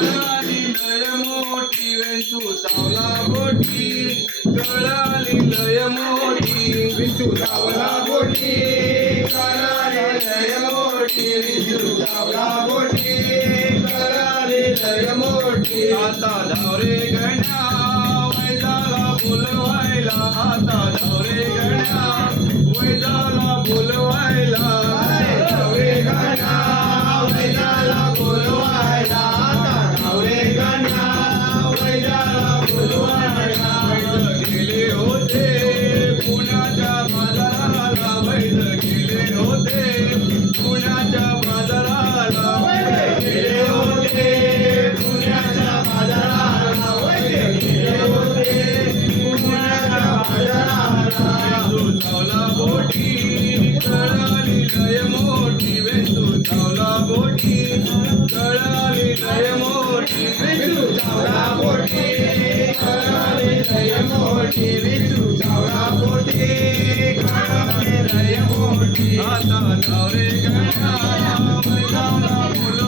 कळाली लय मोठी वेंचू चावला बोटी कळाली लय मोठी विंचू चावला बोटी कळाली लय मोठी विंचू चावला बोटी कळाली लय मोठी आता धावरे गण्या वैदाला बोलवायला आता धावरे गण्या वैदाला बोलवायला धावरे गण्या वैदाला बोलवायला आता धावरे गण्या वैदाला बोलवायला वैद गेले होते पुण्याच्या बाजाराला वैद गेले होते पुण्याच्या बाजाराला वैद गेले होते पुण्याच्या बाजाराला वैद गेले होते पुण्याच्या बाजाराला वेंचू चावला बोटी कळाली लय मोठी वेंचू चावला बोटी कळाली लय मोठी विंचू चावला बोटी कळाली लय मोठी विंचू चावला बोटी कळाली लय मोठी आता धावरे गण्या वैदाला बोलवायला